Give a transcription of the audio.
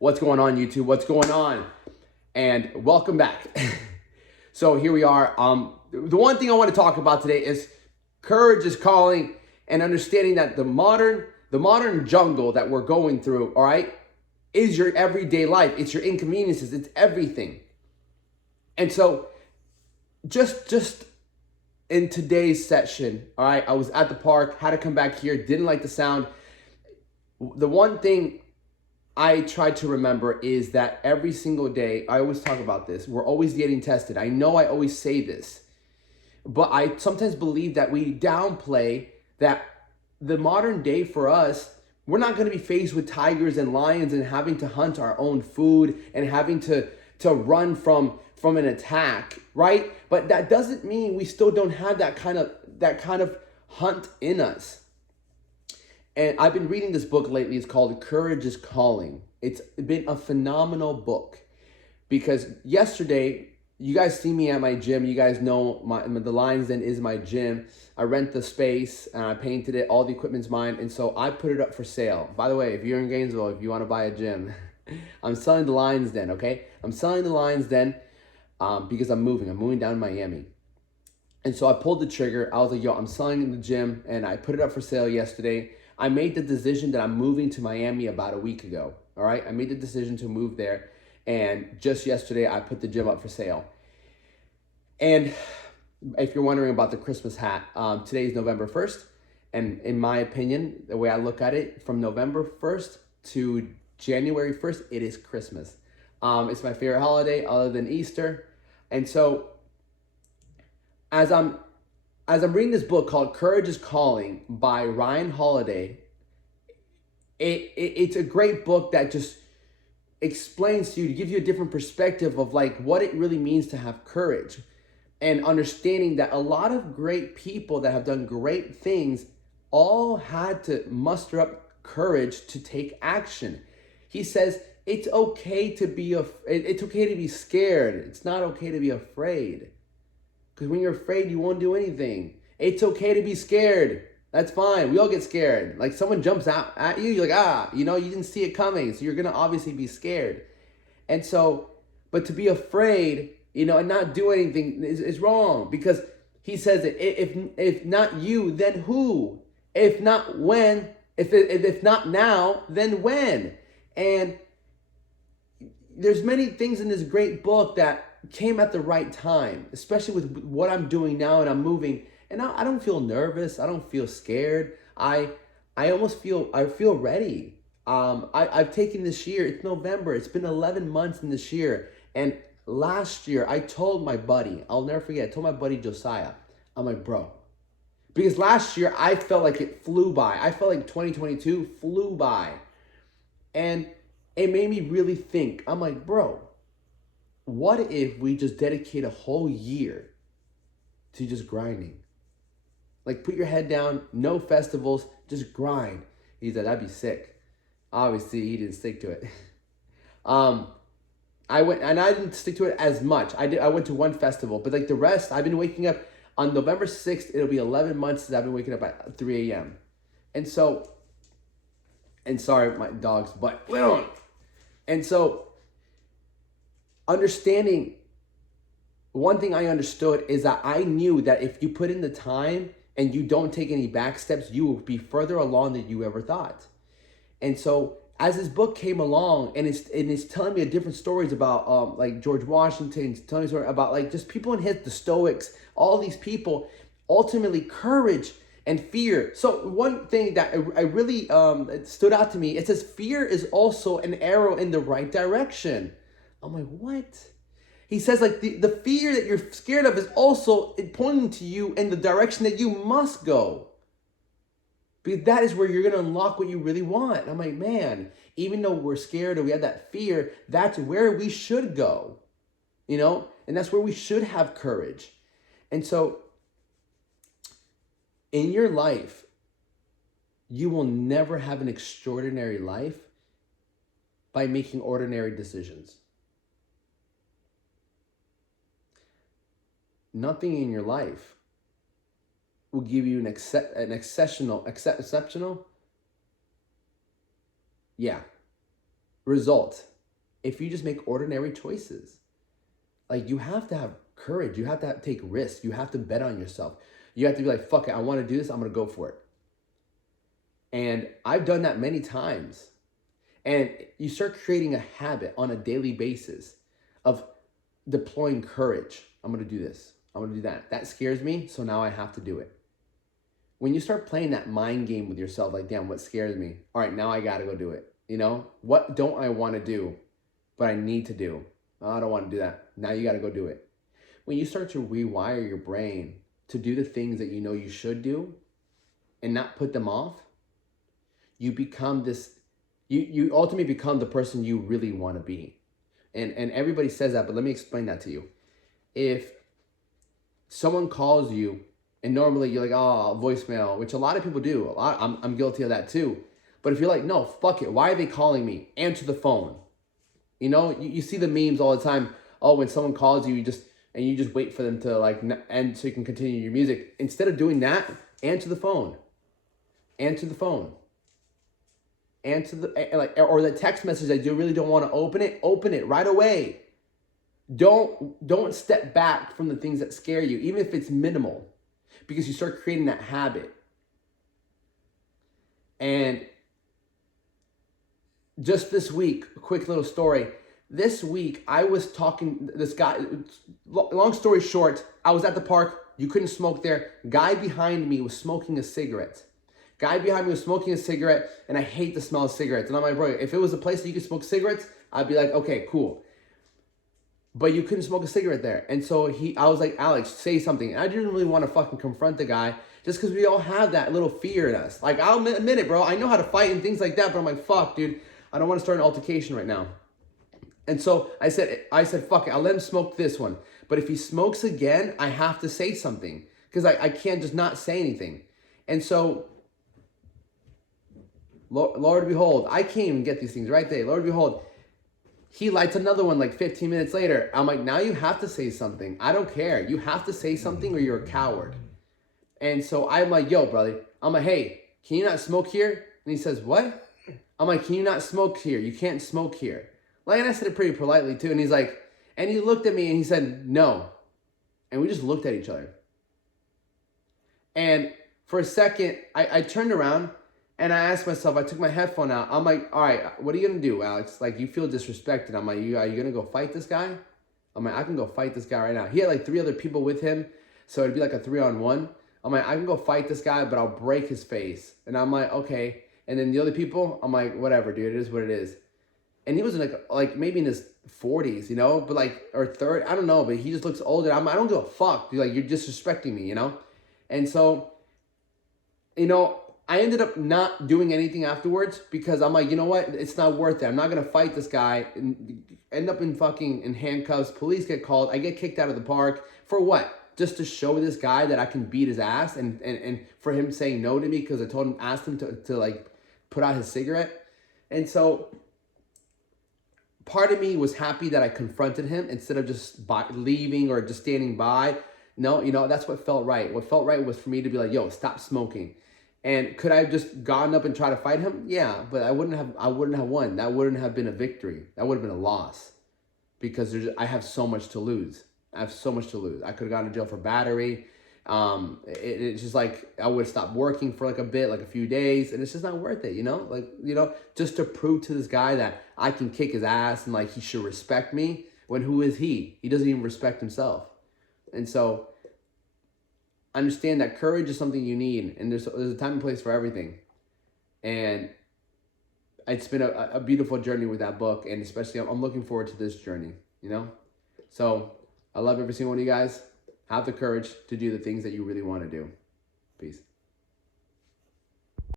What's going on, YouTube? What's going on? And welcome back. So here we are. The one thing I want to talk about today is courage is calling, and understanding that the modern jungle that we're going through, all right, is your everyday life. It's your inconveniences. It's everything. And so just in today's session, all right, I was at the park, had to come back here, didn't like the sound. The one thing I try to remember is that every single day, I always talk about this, we're always getting tested. I know I always say this, but I sometimes believe that we downplay that the modern day for us, we're not going to be faced with tigers and lions and having to hunt our own food and having to run from an attack, right? But that doesn't mean we still don't have that kind of hunt in us. And I've been reading this book lately. It's called Courage is Calling. It's been a phenomenal book because yesterday, you guys see me at my gym. You guys know the Lion's Den is my gym. I rent the space and I painted it. All the equipment's mine. And so I put it up for sale. By the way, if you're in Gainesville, if you want to buy a gym, I'm selling the Lion's Den, okay? I'm selling the Lion's Den because I'm moving. I'm moving down to Miami. And so I pulled the trigger. I was like, yo, I'm selling the gym, and I put it up for sale yesterday. I made the decision that I'm moving to Miami about a week ago, all right? I made the decision to move there, and just yesterday, I put the gym up for sale. And if you're wondering about the Christmas hat, today is November 1st, and in my opinion, the way I look at it, from November 1st to January 1st, it is Christmas. It's my favorite holiday other than Easter. And so as I'm reading this book called Courage is Calling by Ryan Holiday, it's a great book that just explains to you, to give you a different perspective of like what it really means to have courage, and understanding that a lot of great people that have done great things all had to muster up courage to take action. He says it's okay to be scared. It's not okay to be afraid. Because when you're afraid, you won't do anything. It's okay to be scared. That's fine. We all get scared. Like someone jumps out at you, you're like, you didn't see it coming. So you're going to obviously be scared. And so, but to be afraid, and not do anything is wrong. Because he says that if not you, then who? If not when, if not now, then when? And there's many things in this great book that came at the right time, especially with what I'm doing now, and I'm moving, and I don't feel nervous. I don't feel scared. I feel ready. I've taken this year. It's November. It's been 11 months in this year, and last year I told my buddy, I'll never forget. I told my buddy Josiah, I'm like, bro, because last year I felt like it flew by. I felt like 2022 flew by, and it made me really think. I'm like, bro, what if we just dedicate a whole year to just grinding? Like, put your head down, no festivals, just grind. He said, that'd be sick. Obviously, he didn't stick to it. I went, and I didn't stick to it as much. I went to one festival, but like the rest, I've been waking up on November 6th. It'll be 11 months since I've been waking up at 3 a.m. And so, and sorry, my dogs, but, and so, understanding, one thing I understood is that I knew that if you put in the time and you don't take any back steps, you will be further along than you ever thought. And so as this book came along, and it's telling me different stories about like George Washington, it's telling me stories about like just people in the Stoics, all these people, ultimately courage and fear. So one thing that I really stood out to me, it says fear is also an arrow in the right direction. I'm like, what? He says like the fear that you're scared of is also pointing to you in the direction that you must go. Because that is where you're going to unlock what you really want. I'm like, man, even though we're scared or we have that fear, that's where we should go, and that's where we should have courage. And so in your life, you will never have an extraordinary life by making ordinary decisions. Nothing in your life will give you an exceptional result if you just make ordinary choices. Like, you have to have courage. You have to take risks. You have to bet on yourself. You have to be like, fuck it, I want to do this. I'm going to go for it. And I've done that many times. And you start creating a habit on a daily basis of deploying courage. I'm going to do this. I'm going to do that. That scares me, so now I have to do it. When you start playing that mind game with yourself, like, damn, what scares me? All right, now I got to go do it. You know, what don't I want to do, but I need to do? Oh, I don't want to do that. Now you got to go do it. When you start to rewire your brain to do the things that you know you should do and not put them off, you become this, you ultimately become the person you really want to be. And everybody says that, but let me explain that to you. If someone calls you and normally you're like, oh, voicemail, which a lot of people do. I'm guilty of that too. But if you're like, no, fuck it. Why are they calling me? Answer the phone. You know, you see the memes all the time. Oh, when someone calls you, you just wait for them to like end so you can continue your music. Instead of doing that, answer the phone. Answer the phone. Answer the or the text message that you really don't want to open it right away. Don't step back from the things that scare you, even if it's minimal, because you start creating that habit. And just this week, a quick little story. This week, I was talking, this guy, long story short, I was at the park, you couldn't smoke there. Guy behind me was smoking a cigarette. And I hate the smell of cigarettes. And I'm like, bro, if it was a place that you could smoke cigarettes, I'd be like, okay, cool. But you couldn't smoke a cigarette there. And so I was like, Alex, say something. And I didn't really want to fucking confront the guy just because we all have that little fear in us. Like, I'll admit it, bro. I know how to fight and things like that, but I'm like, fuck, dude. I don't want to start an altercation right now. And so I said, fuck it, I'll let him smoke this one. But if he smokes again, I have to say something because I can't just not say anything. And so, Lord behold, I can't even get these things right there. Lord behold, he lights another one like 15 minutes later. I'm like, now you have to say something. I don't care. You have to say something or you're a coward. And so I'm like, yo, brother. I'm like, hey, can you not smoke here? And he says, what? I'm like, can you not smoke here? You can't smoke here. Like, and I said it pretty politely too. And he's like, and he looked at me and he said, no. And we just looked at each other. And for a second, I turned around and I asked myself, I took my headphone out. I'm like, all right, what are you going to do, Alex? Like, you feel disrespected. I'm like, are you going to go fight this guy? I'm like, I can go fight this guy right now. He had like 3 other people with him. So it'd be like a 3-on-1. I'm like, I can go fight this guy, but I'll break his face. And I'm like, okay. And then the other people, I'm like, whatever, dude, it is what it is. And he was in like maybe in his 40s, you know, but like, or 30, I don't know, but he just looks older. I don't give a fuck, dude, like, you're disrespecting me, you know? And so, you know, I ended up not doing anything afterwards because I'm like, you know what? It's not worth it. I'm not going to fight this guy and end up in handcuffs. Police get called. I get kicked out of the park. For what? Just to show this guy that I can beat his ass and for him saying no to me because I asked him to like put out his cigarette. And so part of me was happy that I confronted him instead of just leaving or just standing by. No, you know, that's what felt right. What felt right was for me to be like, yo, stop smoking. And could I have just gone up and tried to fight him? Yeah, but I wouldn't have won. That wouldn't have been a victory. That would have been a loss because I have so much to lose. I could have gone to jail for battery. It's just like I would have stopped working for like a bit, like a few days, and it's just not worth it, you know? Like, you know, just to prove to this guy that I can kick his ass and like he should respect me when who is he? He doesn't even respect himself. And so understand that courage is something you need, and there's a time and place for everything. And it's been a beautiful journey with that book, and especially I'm looking forward to this journey, you know? So I love every single one of you guys. Have the courage to do the things that you really want to do. Peace.